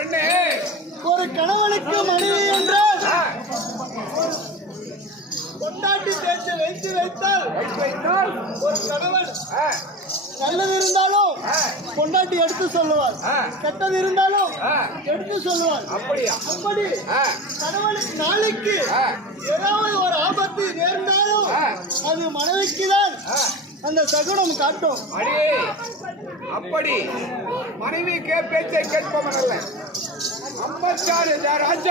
பெண்ணே, ஒரு கணவனுக்கு மனைவி என்றால் கொண்டாட்டி தேய்த்து வைத்தால் ஒரு கணவன் நல்லது இருந்தாலும் கொண்டாட்டி எடுத்து சொல்லுவார், கெட்டது இருந்தாலும் எடுத்து சொல்லுவார். அப்படி கணவனுக்கு நாளைக்கு ஏதாவது ஒரு ஆபத்து நேர்ந்தாலும் அது மனைவிக்குதான் அந்த சகுனம் காட்டும். அப்படி மனைவி பேச்சை கேட்பவன் அல்ல. 56 ராஜா